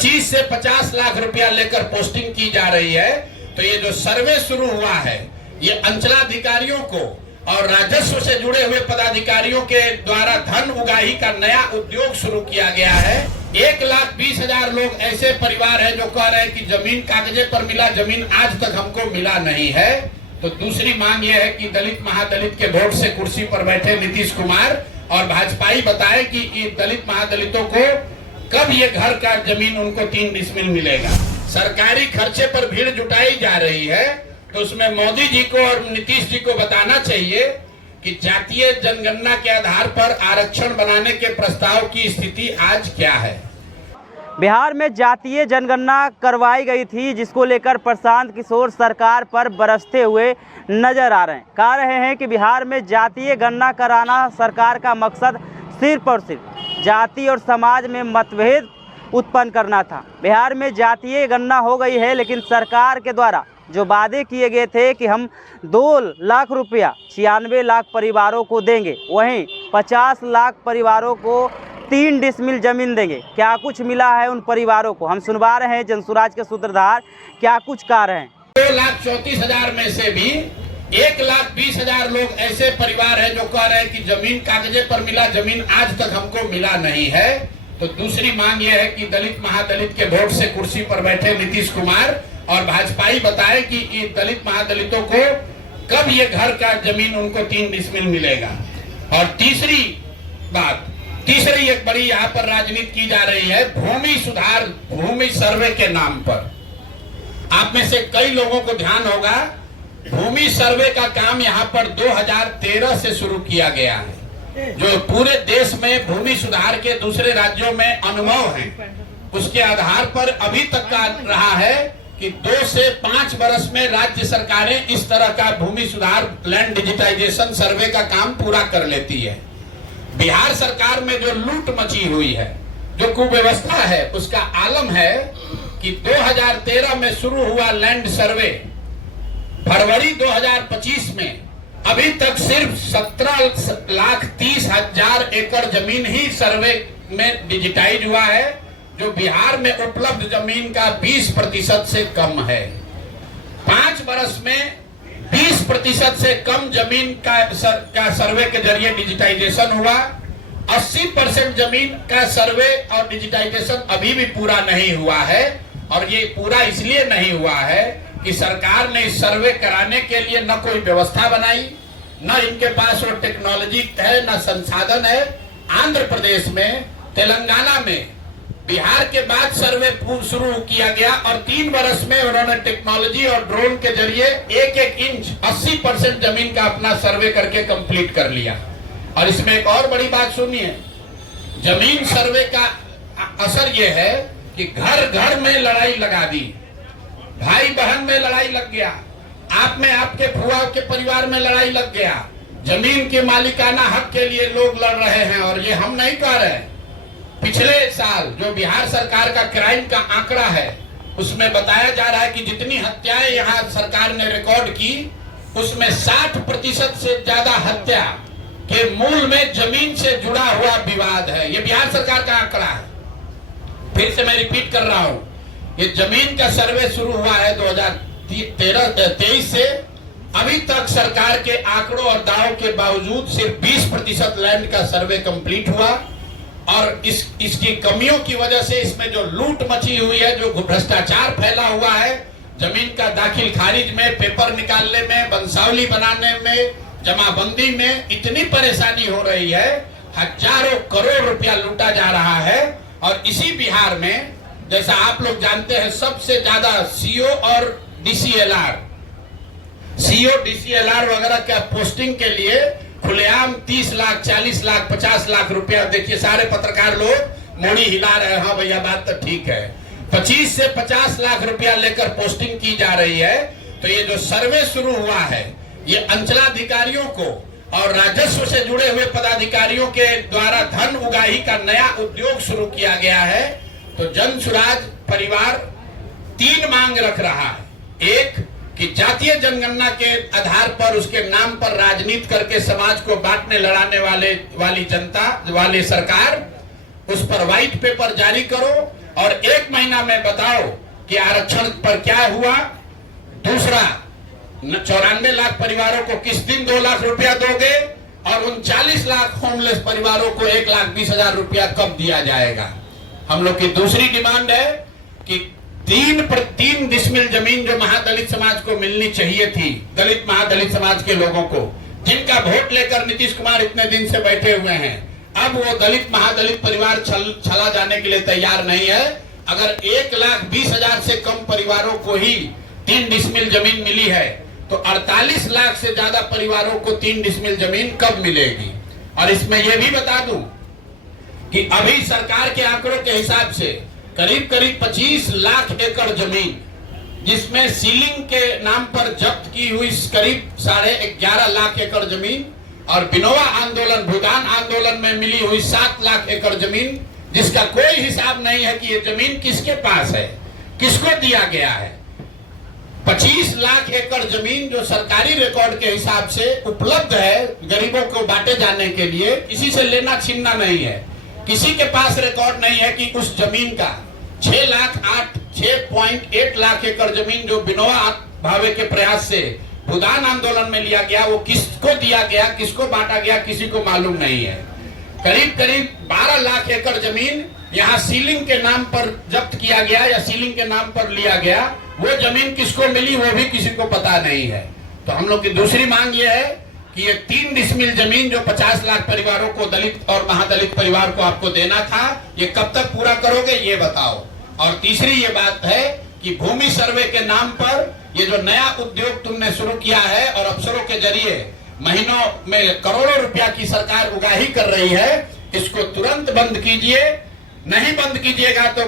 25 से 50 लाख रुपया लेकर पोस्टिंग की जा रही है। तो ये जो सर्वे शुरू हुआ है, ये अंचलाधिकारियों को और राजस्व से जुड़े हुए पदाधिकारियों के द्वारा धन उगाही का नया उद्योग शुरू किया गया है। 1,20,000 लोग ऐसे परिवार हैं जो कह रहे हैं कि जमीन कागजे पर मिला, जमीन आज तक हमको मिला नहीं है। तो दूसरी मांग यह है कि दलित महादलित के वोट से कुर्सी पर बैठे नीतीश कुमार और भाजपाई बताए कि ये दलित महादलितों को कब ये घर का जमीन उनको 3 डिसमिल मिलेगा। सरकारी खर्चे पर भीड़ जुटाई जा रही है, तो उसमें मोदी जी को और नीतीश जी को बताना चाहिए कि जातीय जनगणना के आधार पर आरक्षण बनाने के प्रस्ताव की स्थिति आज क्या है। बिहार में जातीय जनगणना करवाई गई थी, जिसको लेकर प्रशांत किशोर सरकार पर बरसते हुए नजर आ रहे हैं। कह रहे हैं कि बिहार में जातीय गणना कराना सरकार का मकसद सिर्फ और सिर्फ जाति और समाज में मतभेद उत्पन्न करना था। बिहार में जातीय गणना हो गई है, लेकिन सरकार के द्वारा जो वादे किए गए थे कि हम 2 लाख रुपया 96 लाख परिवारों को देंगे, वहीं 50 लाख परिवारों को 3 डिसमिल जमीन देंगे। क्या कुछ मिला है उन परिवारों को? हम सुनवा रहे हैं जनसुराज के सूत्रधार क्या कुछ कह रहे हैं। 2,34,000 में से भी 1,20,000 लोग ऐसे परिवार हैं जो कह रहे हैं कि जमीन कागजे पर मिला, जमीन आज तक हमको मिला नहीं है। तो दूसरी मांग यह है कि दलित महादलित के वोट से कुर्सी पर बैठे नीतीश कुमार और भाजपाई बताए कि ये दलित महादलितों को कब ये घर का जमीन उनको 3 डिसमिल मिलेगा। और तीसरी एक बड़ी यहाँ पर राजनीति की जा रही है भूमि सर्वे के नाम पर। आप में से कई लोगों को ध्यान होगा, भूमि सर्वे का काम यहाँ पर 2013 से शुरू किया गया है। जो पूरे देश में भूमि सुधार के दूसरे राज्यों में अनुभव है, उसके आधार पर अभी तक का रहा है कि 2 से 5 वर्ष में राज्य सरकारें इस तरह का भूमि सुधार लैंड डिजिटाइजेशन सर्वे का काम पूरा कर लेती है। बिहार सरकार में जो लूट मची हुई है, जो कुव्यवस्था है, उसका आलम है कि 2013 में शुरू हुआ लैंड सर्वे फरवरी 2025 में अभी तक सिर्फ 17,30,000 एकड़ जमीन ही सर्वे में डिजिटाइज हुआ है, जो बिहार में उपलब्ध जमीन का 20% से कम है। 5 वर्ष में 20% से कम जमीन का सर्वे के जरिए डिजिटाइजेशन हुआ। 80% जमीन का सर्वे और डिजिटाइजेशन अभी भी पूरा नहीं हुआ है। और ये पूरा इसलिए नहीं हुआ है कि सरकार ने इस सर्वे कराने के लिए न कोई व्यवस्था बनाई, न इनके पास वो टेक्नोलॉजी है, न संसाधन है। आंध्र प्रदेश में, तेलंगाना में बिहार के बाद सर्वे शुरू किया गया और 3 वर्ष में उन्होंने टेक्नोलॉजी और ड्रोन के जरिए 1-1 इंच 80% जमीन का अपना सर्वे करके कंप्लीट कर लिया। और इसमें एक और बड़ी बात सुनिए, जमीन सर्वे का असर यह है कि घर घर में लड़ाई लगा दी, भाई बहन में लड़ाई लग गया, आप में आपके फुआ के परिवार में लड़ाई लग गया। जमीन के मालिकाना हक के लिए लोग लड़ रहे हैं। और ये हम नहीं कह रहे, पिछले साल जो बिहार सरकार का क्राइम का आंकड़ा है, उसमें बताया जा रहा है कि जितनी हत्याएं यहाँ सरकार ने रिकॉर्ड की, उसमें 60% से ज्यादा हत्या के मूल में जमीन से जुड़ा हुआ विवाद है। ये बिहार सरकार का आंकड़ा है। फिर से मैं रिपीट कर रहा हूं, ये जमीन का सर्वे शुरू हुआ है 2023 से। अभी तक सरकार के आंकड़ों और दावों के बावजूद सिर्फ 20% लैंड का सर्वे कंप्लीट हुआ। और इसकी कमियों की वजह से इसमें जो लूट मची हुई है, जो भ्रष्टाचार फैला हुआ है, जमीन का दाखिल खारिज में, पेपर निकालने में, वंशावली बनाने में, जमाबंदी में इतनी परेशानी हो रही है, हजारों करोड़ रुपया लूटा जा रहा है। और इसी बिहार में, जैसा आप लोग जानते हैं, सबसे ज्यादा सीओ और डीसीएलआर वगैरह का पोस्टिंग के लिए खुलेआम 30 लाख, 40 लाख, 50 लाख रुपया, देखिए सारे पत्रकार लोग मोड़ी हिला रहे हैं, हाँ भैया बात तो ठीक है, 25 से 50 लाख रुपया लेकर पोस्टिंग की जा रही है। तो ये जो सर्वे शुरू हुआ है, ये अंचलाधिकारियों को और राजस्व से जुड़े हुए पदाधिकारियों के द्वारा धन उगाही का नया उद्योग शुरू किया गया है। तो जनसुराज परिवार 3 मांग रख रहा है। एक, कि जातीय जनगणना के आधार पर, उसके नाम पर राजनीति करके समाज को बांटने लड़ाने वाली जनता वाली सरकार, उस पर व्हाइट पेपर जारी करो और 1 महीना में बताओ कि आरक्षण पर क्या हुआ। दूसरा, 94 लाख परिवारों को किस दिन 2 लाख रुपया दोगे, और 39 लाख होमलेस परिवारों को 1,20,000 रुपया कब दिया जाएगा। हम लोग की दूसरी डिमांड है कि 3 डिसमिल जमीन जो महादलित समाज को मिलनी चाहिए थी, दलित महादलित समाज के लोगों को, जिनका वोट लेकर नीतीश कुमार इतने दिन से बैठे हुए हैं, अब वो दलित महादलित परिवार चला जाने के लिए तैयार नहीं है। अगर 1,20,000 से कम परिवारों को ही 3 डिसमिल जमीन मिली है, तो 48 लाख से ज्यादा परिवारों को 3 डिसमिल जमीन कब मिलेगी। और इसमें यह भी बता दूं कि अभी सरकार के आंकड़ों के हिसाब से करीब 25 लाख एकड़ जमीन, जिसमें सीलिंग के नाम पर जब्त की हुई करीब 11.5 लाख एकड़ जमीन, और बिनोवा आंदोलन, भूदान आंदोलन में मिली हुई 7 लाख एकड़ जमीन, जिसका कोई हिसाब नहीं है कि ये जमीन किसके पास है, किसको दिया गया है। 25 लाख एकड़ जमीन जो सरकारी रिकॉर्ड के हिसाब से उपलब्ध है गरीबों को बांटे जाने के लिए, किसी से लेना छीनना नहीं है। किसी के पास रिकॉर्ड नहीं है कि उस जमीन का 6.8 लाख एकड़ जमीन जो बिनोवा भावे के प्रयास से भूदान आंदोलन में लिया गया, वो किसको दिया गया, किसको बांटा गया, किसी को मालूम नहीं है। करीब 12 लाख एकड़ जमीन यहाँ सीलिंग के नाम पर जब्त किया गया या सीलिंग के नाम पर लिया गया, वो जमीन किसको मिली वो भी किसी को पता नहीं है। तो हम लोग की दूसरी मांग ये है कि ये 3 डिसमिल जमीन जो 50 लाख परिवारों को, दलित और महादलित परिवार को आपको देना था, ये कब तक पूरा करोगे ये बताओ। और तीसरी ये बात है कि भूमि सर्वे के नाम पर ये जो नया उद्योग तुमने शुरू किया है और अफसरों के जरिए महीनों में करोड़ों रुपया की सरकार उगाही कर रही है, इसको तुरंत बंद कीजिए। नहीं बंद कीजिएगा तो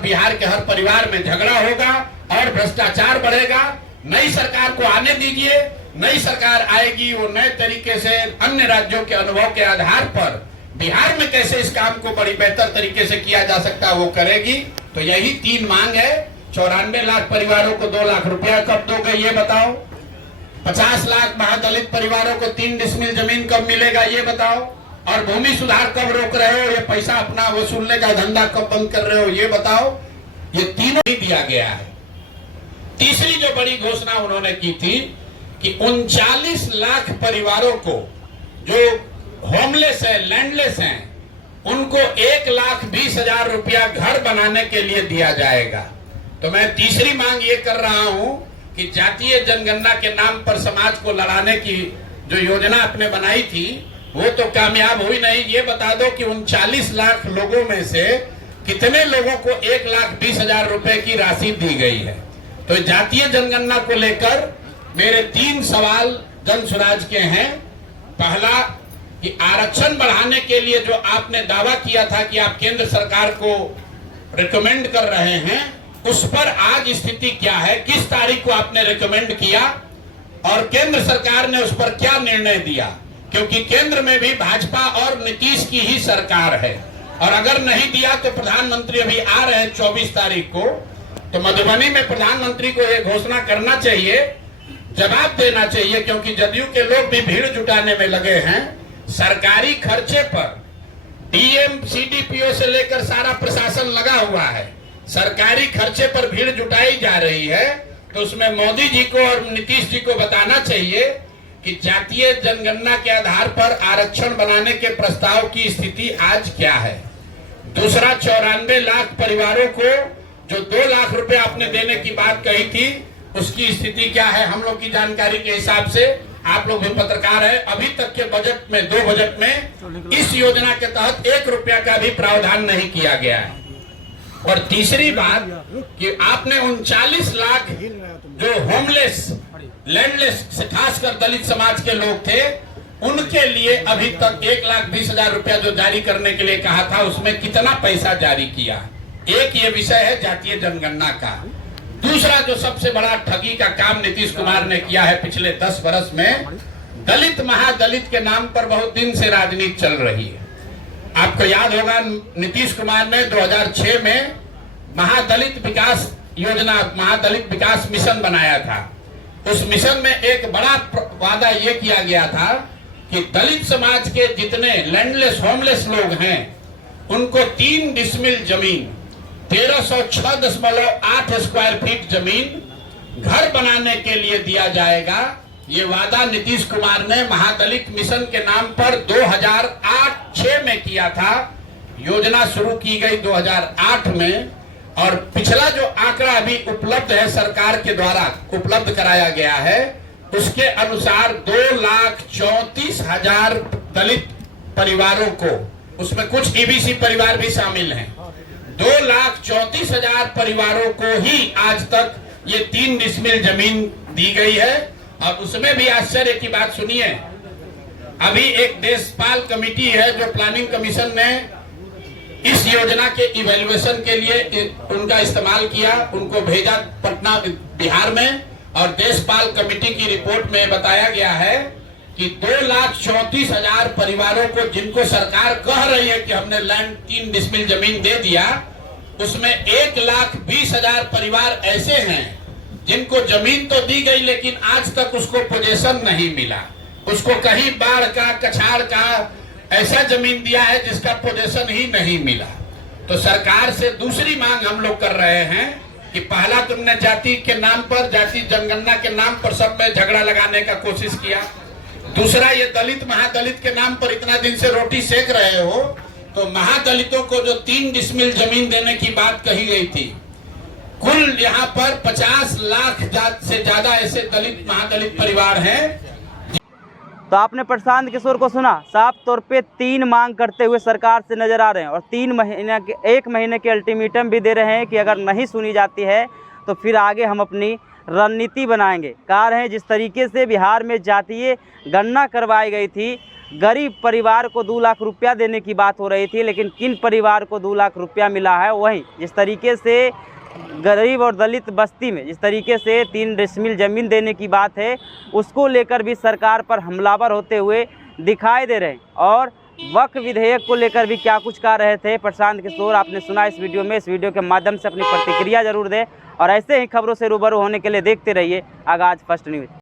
बिहार के हर परिवार में झगड़ा होगा और भ्रष्टाचार बढ़ेगा। नई सरकार को आने दीजिए, नई सरकार आएगी, वो नए तरीके से अन्य राज्यों के अनुभव के आधार पर बिहार में कैसे इस काम को बड़ी बेहतर तरीके से किया जा सकता है वो करेगी। तो यही 3 मांग है। 94 लाख परिवारों को 2 लाख रुपया कब दोगे ये बताओ। 50 लाख महादलित परिवारों को 3 डिसमिल जमीन कब मिलेगा ये बताओ। और भूमि सुधार कब रोक रहे हो, ये पैसा अपना वसूलने का धंधा कब बंद कर रहे हो ये बताओ। ये तीनों ही दिया गया है। तीसरी जो बड़ी घोषणा उन्होंने की थी कि 39 लाख परिवारों को जो होमलेस है, लैंडलेस हैं, उनको 1,20,000 रुपया घर बनाने के लिए दिया जाएगा। तो मैं तीसरी मांग ये कर रहा हूं कि जातीय जनगणना के नाम पर समाज को लड़ाने की जो योजना आपने बनाई थी वो तो कामयाब हुई नहीं। ये बता दो कि 39 लाख लोगों में से कितने लोगों को 1,20,000 रुपए की राशि दी गई है। तो जातीय जनगणना को लेकर मेरे 3 सवाल जन स्वराज के हैं। पहला कि आरक्षण बढ़ाने के लिए जो आपने दावा किया था कि आप केंद्र सरकार को रिकमेंड कर रहे हैं, उस पर आज स्थिति क्या है, किस तारीख को आपने रिकमेंड किया और केंद्र सरकार ने उस पर क्या निर्णय दिया। क्योंकि केंद्र में भी भाजपा और नीतीश की ही सरकार है, और अगर नहीं दिया तो प्रधानमंत्री अभी आ रहे हैं 24 तारीख को, तो मधुबनी में प्रधानमंत्री को यह घोषणा करना चाहिए, जवाब देना चाहिए। क्योंकि जदयू के लोग भी भीड़ जुटाने में लगे हैं। सरकारी खर्चे पर डीएम सीडीपीओ से लेकर सारा प्रशासन लगा हुआ है, सरकारी खर्चे पर भीड़ जुटाई जा रही है। तो उसमें मोदी जी को और नीतीश जी को बताना चाहिए कि जातीय जनगणना के आधार पर आरक्षण बनाने के प्रस्ताव की स्थिति आज क्या है। दूसरा, 94 लाख परिवारों को जो 2 लाख रुपए आपने देने की बात कही थी, उसकी स्थिति क्या है। हम लोग की जानकारी के हिसाब से, आप लोग भी पत्रकार हैं, अभी तक के बजट में, 2 बजट में इस योजना के तहत 1 रुपया का भी प्रावधान नहीं किया गया है। और तीसरी बात कि आपने 39 लाख जो होमलेस, लैंडलेस, खासकर दलित समाज के लोग थे, उनके लिए अभी तक 1,20,000 रुपया जो जारी करने के लिए कहा था, उसमें कितना पैसा जारी किया। एक ये विषय है जातीय जनगणना का। दूसरा जो सबसे बड़ा ठगी का काम नीतीश कुमार ने किया है पिछले 10 वर्ष में, दलित महादलित के नाम पर बहुत दिन से राजनीति चल रही है। आपको याद होगा नीतीश कुमार ने 2006 में महादलित विकास योजना, महादलित विकास मिशन बनाया था। उस मिशन में एक बड़ा वादा ये किया गया था कि दलित समाज के जितने लैंडलेस, होमलेस लोग हैं, उनको 3 डिसमिल जमीन 1306.8 स्क्वायर फीट जमीन घर बनाने के लिए दिया जाएगा। ये वादा नीतीश कुमार ने महादलित मिशन के नाम पर 2008-06 में किया था। योजना शुरू की गई 2008 में, और पिछला जो आंकड़ा अभी उपलब्ध है, सरकार के द्वारा उपलब्ध कराया गया है, उसके अनुसार 2,34,000 दलित परिवारों को, उसमें कुछ ईबीसी परिवार भी शामिल हैं, 2,34,000 परिवारों को ही आज तक ये 3 डिसमिल जमीन दी गई है। और उसमें भी आश्चर्य की बात सुनिए, अभी एक देशपाल कमेटी है जो प्लानिंग कमीशन ने इस योजना के इवैल्यूएशन के लिए उनका इस्तेमाल किया, उनको भेजा पटना बिहार में, और देशपाल कमेटी की रिपोर्ट में बताया गया है कि 2,34,000 परिवारों को, जिनको सरकार कह रही है कि हमने लैंड 3 डिसमिल जमीन दे दिया, उसमें 1,20,000 परिवार ऐसे हैं जिनको जमीन तो दी गई लेकिन आज तक उसको पोजेशन नहीं मिला, उसको कहीं बाढ़ का, कछाड़ का ऐसा जमीन दिया है जिसका पोजेशन ही नहीं मिला। तो सरकार से दूसरी मांग हम लोग कर रहे हैं कि पहला तुमने जाति के नाम पर, जाति जनगणना के नाम पर सब में झगड़ा लगाने का कोशिश किया, दूसरा ये दलित महादलित के नाम पर इतना दिन से रोटी सेक रहे हो। तो महादलितों को जो 3 डिसमिल जमीन देने की बात कही गई थी, कुल यहाँ पर 50 लाख से ज्यादा ऐसे दलित महादलित परिवार हैं। तो आपने प्रशांत किशोर को सुना, साफ तौर पे 3 मांग करते हुए सरकार से नजर आ रहे हैं, और 1 महीने के अल्टीमेटम भी दे रहे हैं कि अगर नहीं सुनी जाती है तो फिर आगे हम अपनी रणनीति बनाएंगे। कह रहे हैं जिस तरीके से बिहार में जातीय गणना करवाई गई थी, गरीब परिवार को 2 लाख रुपया देने की बात हो रही थी, लेकिन किन परिवार को 2 लाख रुपया मिला है? वहीं जिस तरीके से गरीब और दलित बस्ती में जिस तरीके से 3 डिसमिल ज़मीन देने की बात है, उसको लेकर भी सरकार पर हमलावर होते हुए दिखाई दे रहे हैं। और वक्फ विधेयक को लेकर भी क्या कुछ कह रहे थे प्रशांत किशोर, आपने सुना इस वीडियो में। इस वीडियो के माध्यम से अपनी प्रतिक्रिया जरूर दें, और ऐसे ही खबरों से रूबरू होने के लिए देखते रहिए आगाज़ फर्स्ट न्यूज़।